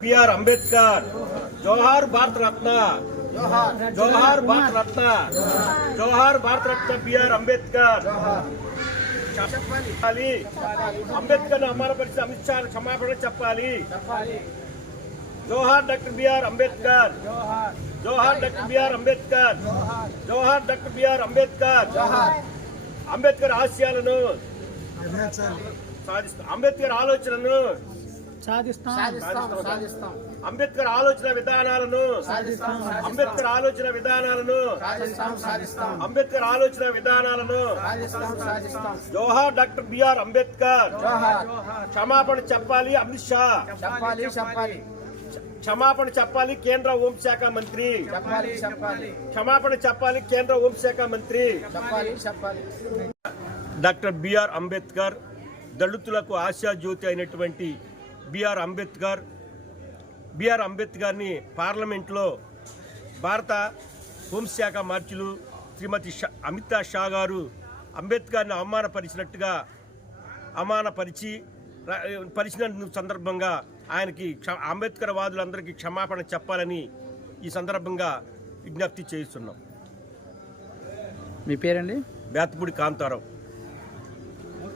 BR Ambedkar జోహార్ భారత రత్న జోహార్ భారత రత్న జోహార్ Bharat Ratna BR Ambedkar చెప్పాలి అంబేద్కర్ అమరపరిచి అమిత్ షా క్షమాపణ చెప్పాలి జోహార్ డాక్టర్ బిఆర్ అంబేద్కర్ జోహార్ డాక్టర్ బిఆర్ అంబేద్కర్ జోహార్ డాక్టర్ బిఆర్ అంబేద్కర్ అంబేద్కర్ ఆశయాలను అంబేద్కర్ ఆలోచనలను అంబేద్కర్ ఆలోచన విధానాలను అంబేద్కర్ ఆలోచన విధానాలను అంబేద్కర్ ఆలోచన విధానాలను జోహార్ డాక్టర్ బిఆర్ అంబేద్కర్ క్షమాపణ చెప్పాలి అమిత్ షా క్షమాపణ చెప్పాలి కేంద్ర హోంశాఖ మంత్రి క్షమాపణ చెప్పాలి కేంద్ర హోంశాఖ మంత్రి డాక్టర్ బిఆర్ అంబేద్కర్ దళితులకు ఆశా జ్యోతి అయినటువంటి బిఆర్ అంబేద్కర్ని పార్లమెంట్లో భారత హోంశాఖ మార్చులు శ్రీమతి అమిత్ షా గారు అంబేద్కర్ని పరిచిన సందర్భంగా ఆయనకి అంబేద్కర్ వాదులందరికీ క్షమాపణ చెప్పాలని ఈ సందర్భంగా విజ్ఞప్తి చేస్తున్నాం. మీ పేరండి? బేతపూడి కాంతారావు.